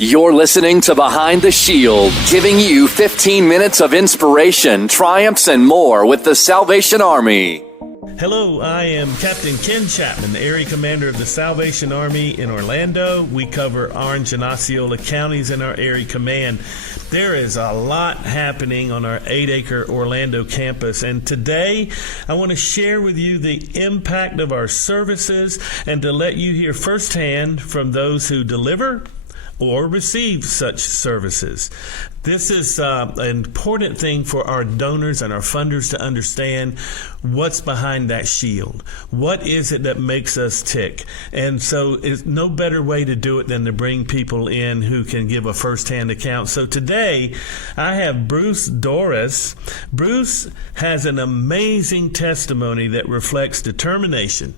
You're listening to Behind the Shield, giving you 15 minutes of inspiration, triumphs, and more with the Salvation Army. Hello, I am Captain Ken Chapman, the Area Commander of the Salvation Army in Orlando. We cover Orange and Osceola counties in our area command. There is a lot happening on our 8-acre Orlando campus, and today I want to share with you the impact of our services and to let you hear firsthand from those who deliver or receive such services. This is an important thing for our donors and our funders to understand what's behind that shield. What is it that makes us tick? And so it's no better way to do it than to bring people in who can give a firsthand account. So today I have Bruce Doris. Bruce has an amazing testimony that reflects determination,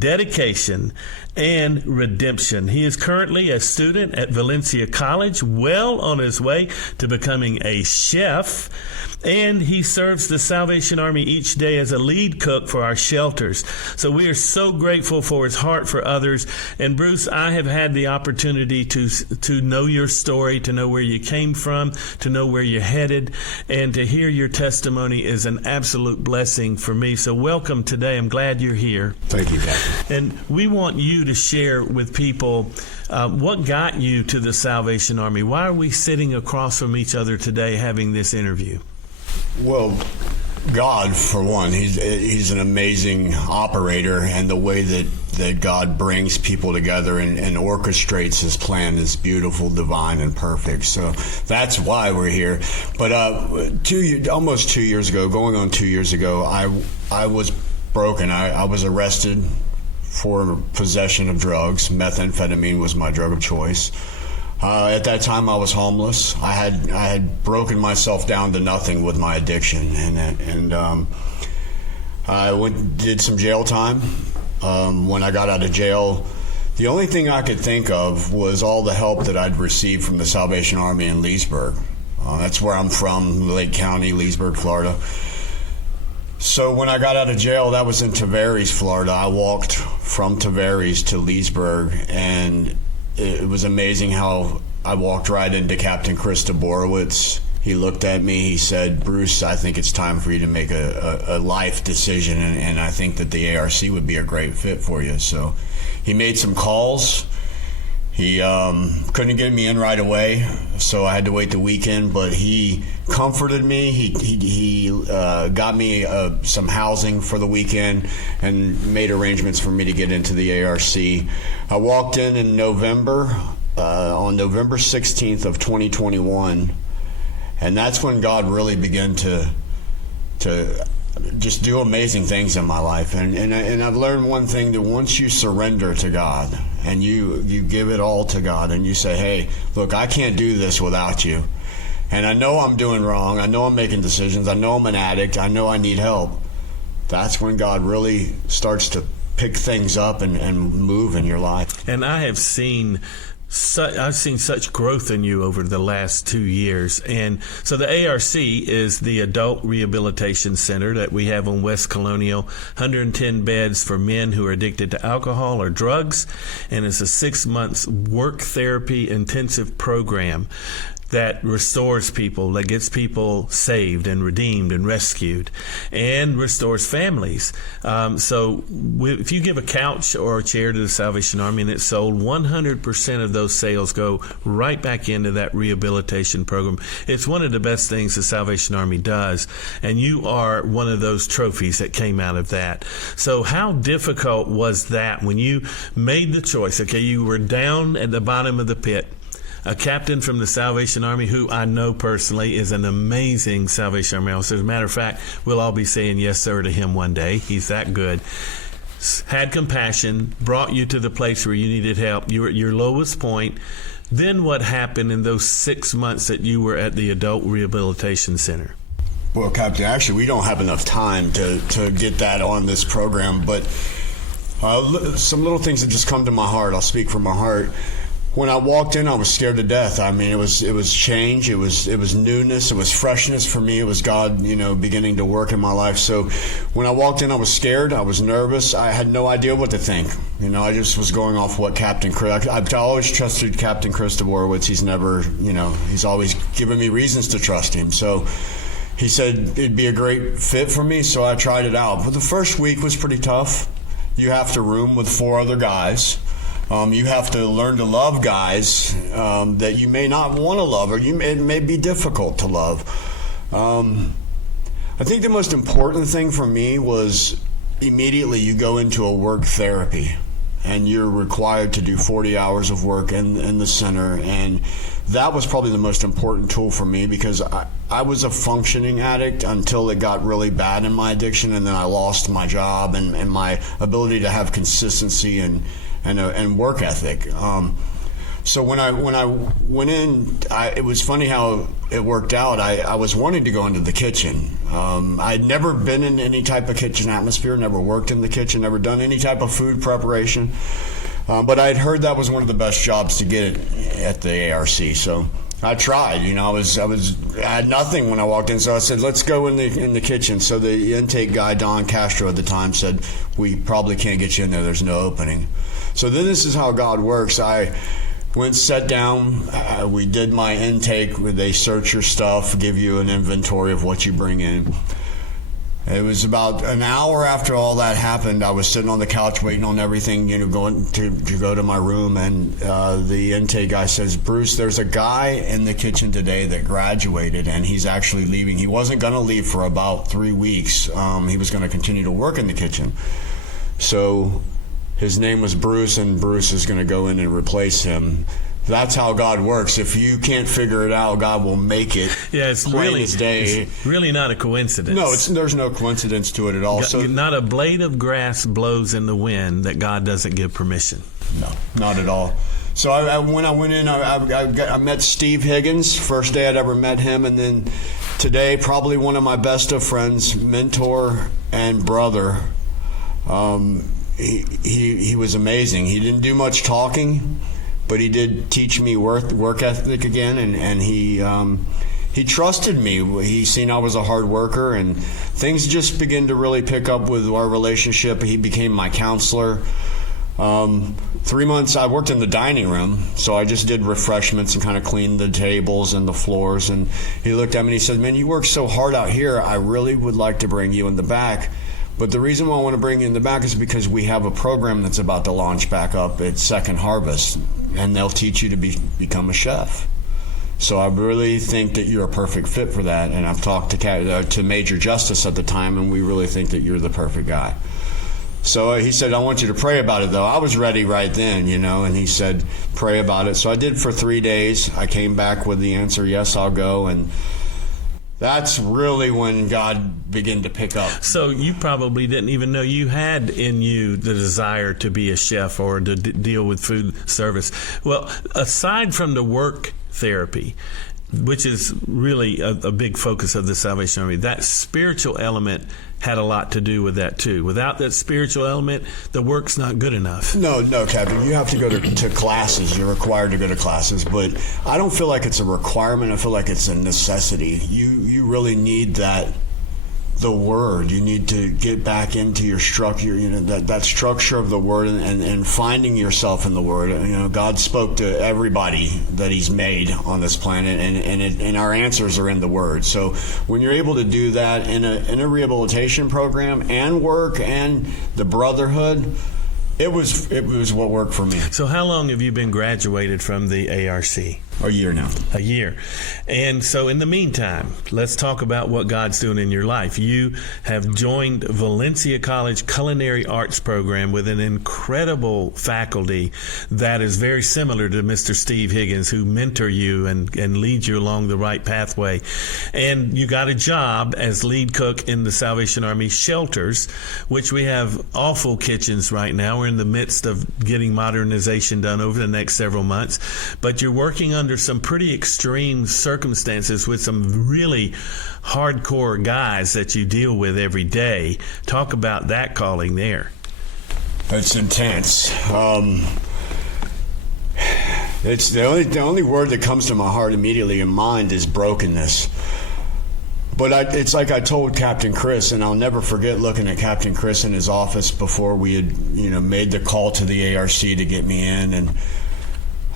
dedication, and redemption. He is currently a student at Valencia College, well on his way to becoming a chef, and he serves the Salvation Army each day as a lead cook for our shelters. So we are so grateful for his heart for others. And Bruce, I have had the opportunity to know your story, to know where you came from, to know where you're headed, and to hear your testimony is an absolute blessing for me. So welcome today. I'm glad you're here. Thank you, Captain. And we want you to share with people what got you to the Salvation Army. Why are we sitting across from each other today having this interview? Well, God, for one, he's an amazing operator, and the way that God brings people together and orchestrates his plan is beautiful, divine, and perfect. So that's why we're here. But almost 2 years ago, going on 2 years ago, I was broken. I was arrested for possession of drugs. Methamphetamine was my drug of choice. At that time, I was homeless. I had broken myself down to nothing with my addiction, and I did some jail time. When I got out of jail, the only thing I could think of was all the help that I'd received from the Salvation Army in Leesburg. That's where I'm from, Lake County, Leesburg, Florida. So when I got out of jail, that was in Tavares, Florida. I walked from Tavares to Leesburg, and it was amazing how I walked right into Captain Chris Borowitz. He looked at me, he said, "Bruce, I think it's time for you to make a life decision, and I think that the ARC would be a great fit for you." So he made some calls. He couldn't get me in right away, so I had to wait the weekend, but he comforted me. He got me some housing for the weekend and made arrangements for me to get into the ARC. I walked in November, on November 16th of 2021, and that's when God really began to just do amazing things in my life. And I've learned one thing, that once you surrender to God and you give it all to God and you say, "Hey, look, I can't do this without you. And I know I'm doing wrong. I know I'm making decisions. I know I'm an addict. I know I need help." That's when God really starts to pick things up and move in your life. And I've seen such growth in you over the last 2 years. And so the ARC is the Adult Rehabilitation Center that we have on West Colonial, 110 beds for men who are addicted to alcohol or drugs. And it's a 6-month work therapy intensive program that restores people, that gets people saved and redeemed and rescued, and restores families. So if you give a couch or a chair to the Salvation Army and it's sold, 100% of those sales go right back into that rehabilitation program. It's one of the best things the Salvation Army does, and you are one of those trophies that came out of that. So how difficult was that when you made the choice? Okay, you were down at the bottom of the pit. A captain from the Salvation Army, who I know personally is an amazing Salvation Army officer. As a matter of fact, we'll all be saying yes, sir, to him one day. He's that good. Had compassion, brought you to the place where you needed help. You were at your lowest point. Then what happened in those 6 months that you were at the Adult Rehabilitation Center? Well, Captain, actually, we don't have enough time to get that on this program, but some little things that just come to my heart. I'll speak from my heart. When I walked in, I was scared to death. I mean, it was change. It was newness. It was freshness for me. It was God, beginning to work in my life. So when I walked in, I was scared. I was nervous. I had no idea what to think. I just was going off what Captain Chris. I've always trusted Captain Chris DeBorowitz. He's never, he's always given me reasons to trust him. So he said it'd be a great fit for me. So I tried it out. But the first week was pretty tough. You have to room with 4 other guys. You have to learn to love guys that you may not want to love, or it may be difficult to love. I think the most important thing for me was immediately you go into a work therapy, and you're required to do 40 hours of work in the center. And that was probably the most important tool for me, because I was a functioning addict until it got really bad in my addiction, and then I lost my job and my ability to have consistency and work ethic. So when I went in, it was funny how it worked out. I was wanting to go into the kitchen. I'd never been in any type of kitchen atmosphere, never worked in the kitchen, never done any type of food preparation. But I'd heard that was one of the best jobs to get at the ARC. So I tried. I had nothing when I walked in, so I said, let's go in the kitchen. So the intake guy, Don Castro at the time, said, we probably can't get you in there. There's no opening. So then this is how God works. I went, sat down, we did my intake where they search your stuff, give you an inventory of what you bring in. It was about an hour after all that happened. I was sitting on the couch waiting on everything, going to go to my room, and the intake guy says, Bruce, there's a guy in the kitchen today that graduated, and he's actually leaving. He wasn't going to leave for about 3 weeks. He was going to continue to work in the kitchen. So his name was Bruce, and Bruce is going to go in and replace him. That's how God works. If you can't figure it out, God will make it. Yeah, it's really not a coincidence. No, there's no coincidence to it at all. So not a blade of grass blows in the wind that God doesn't give permission. No, not at all. So when I went in, I met Steve Higgins, first day I'd ever met him, and then today, probably one of my best of friends, mentor and brother. He was amazing. He didn't do much talking, but he did teach me work ethic again, and he trusted me. He seen I was a hard worker, and things just began to really pick up with our relationship. He became my counselor. 3 months I worked in the dining room, so I just did refreshments and kind of cleaned the tables and the floors. And he looked at me and he said, man, you work so hard out here. I really would like to bring you in the back. But the reason why I want to bring you in the back is because we have a program that's about to launch back up at Second Harvest, and they'll teach you to become a chef. So I really think that you're a perfect fit for that. And I've talked to Major Justice at the time, and we really think that you're the perfect guy. So he said, I want you to pray about it, though. I was ready right then, and he said, pray about it. So I did for 3 days. I came back with the answer, yes, I'll go. And that's really when God began to pick up. So you probably didn't even know you had in you the desire to be a chef or to deal with food service. Well, aside from the work therapy, which is really a big focus of the Salvation Army, that spiritual element had a lot to do with that too. Without that spiritual element, the work's not good enough. No, Captain. You have to go to classes. You're required to go to classes, but I don't feel like it's a requirement. I feel like it's a necessity. You really need the Word. You need to get back into your structure, that structure of the Word, and finding yourself in the Word. God spoke to everybody that He's made on this planet, and our answers are in the Word. So when you're able to do that in a rehabilitation program and work and the brotherhood, it was what worked for me. So how long have you been graduated from the ARC? A year now. A year. And so in the meantime, let's talk about what God's doing in your life. You have joined Valencia College Culinary Arts program with an incredible faculty that is very similar to Mr. Steve Higgins, who mentor you and lead you along the right pathway. And you got a job as lead cook in the Salvation Army shelters, which we have awful kitchens right now. We're in the midst of getting modernization done over the next several months. But you're working under some pretty extreme circumstances with some really hardcore guys that you deal with every day. Talk about that calling there. It's intense. It's the only word that comes to my heart immediately in mind is brokenness. But it's like I told Captain Chris, and I'll never forget looking at Captain Chris in his office before we had, made the call to the ARC to get me in. And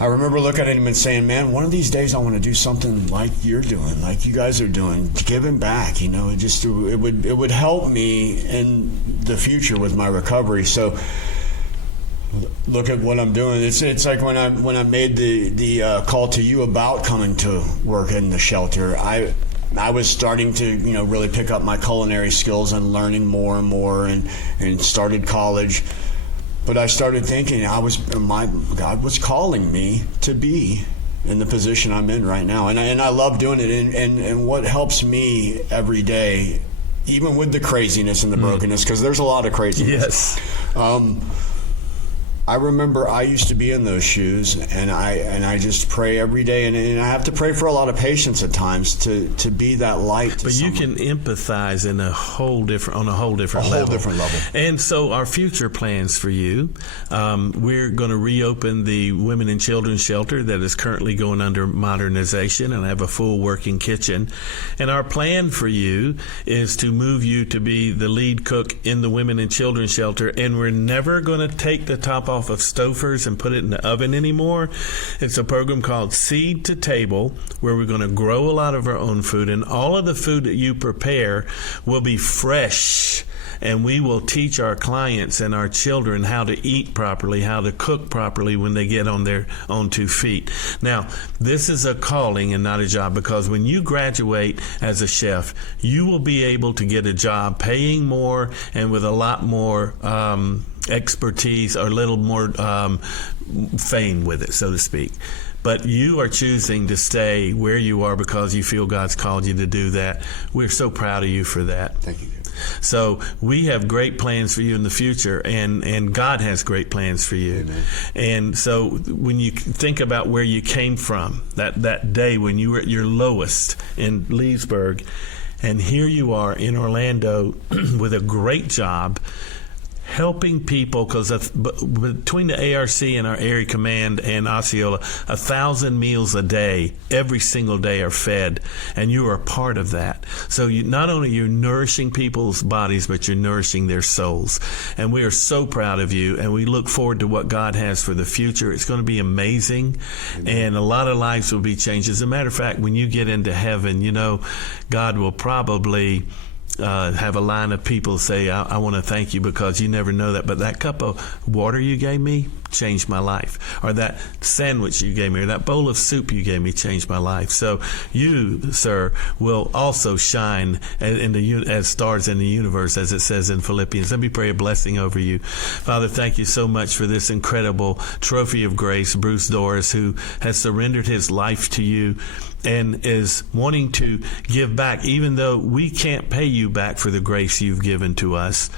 I remember looking at him and saying, man, one of these days I want to do something like you're doing, like you guys are doing, giving back. It would help me in the future with my recovery. So look at what I'm doing. It's like when I made the call to you about coming to work in the shelter, I was starting to, really pick up my culinary skills and learning more and more, and started college. But I started thinking God was calling me to be in the position I'm in right now, and I love doing it. And what helps me every day, even with the craziness and the brokenness, because there's a lot of craziness. Yes. I remember I used to be in those shoes, and I just pray every day, and I have to pray for a lot of patience at times to be that light to But someone. you can empathize on a whole different level. And so our future plans for you, we're going to reopen the Women and Children's Shelter that is currently going under modernization and have a full working kitchen. And our plan for you is to move you to be the lead cook in the Women and Children's Shelter, and we're never going to take the top off of Stouffer's and put it in the oven anymore. It's a program called Seed to Table, where we're going to grow a lot of our own food, and all of the food that you prepare will be fresh, and we will teach our clients and our children how to eat properly, how to cook properly when they get on their own 2 feet. Now, this is a calling and not a job, because when you graduate as a chef, you will be able to get a job paying more and with a lot more expertise, or a little more fame with it, so to speak. But you are choosing to stay where you are because you feel God's called you to do that. We're so proud of you for that. Thank you. So we have great plans for you in the future, and God has great plans for you. Amen. And so when you think about where you came from, that day when you were at your lowest in Leesburg, and here you are in Orlando with a great job, helping people, because between the ARC and our area command and Osceola, 1,000 meals a day, every single day, are fed, and you are a part of that. So you not only you're nourishing people's bodies, but you're nourishing their souls. And we are so proud of you, and we look forward to what God has for the future. It's going to be amazing. Amen. And a lot of lives will be changed. As a matter of fact, when you get into heaven, God will probably have a line of people say, I want to thank you, because you never know that, but that cup of water you gave me changed my life, or that sandwich you gave me, or that bowl of soup you gave me changed my life. So you, sir, will also shine as stars in the universe, as it says in Philippians. Let me pray a blessing over you. Father, thank you so much for this incredible trophy of grace, Bruce Doris, who has surrendered his life to you and is wanting to give back, even though we can't pay you back for the grace you've given to us.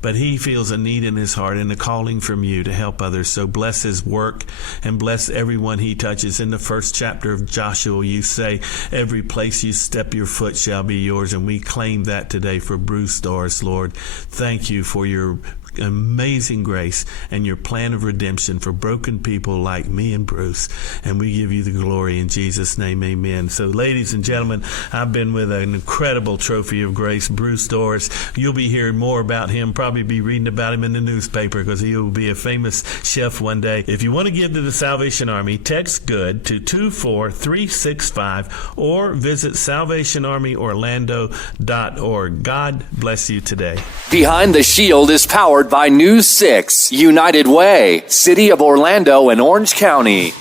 But he feels a need in his heart and a calling from you to help others. So bless his work and bless everyone he touches. In the first chapter of Joshua, you say, every place you step your foot shall be yours. And we claim that today for Bruce Doris, Lord. Thank you for your amazing grace and your plan of redemption for broken people like me and Bruce, and we give you the glory in Jesus' name, amen. So ladies and gentlemen, I've been with an incredible trophy of grace, Bruce Doris. You'll be hearing more about him, probably be reading about him in the newspaper, because he will be a famous chef one day. If you want to give to the Salvation Army, text GOOD to 24365 or visit salvationarmyorlando.org. God bless you today. Behind the Shield is powered by News 6, United Way, City of Orlando and Orange County.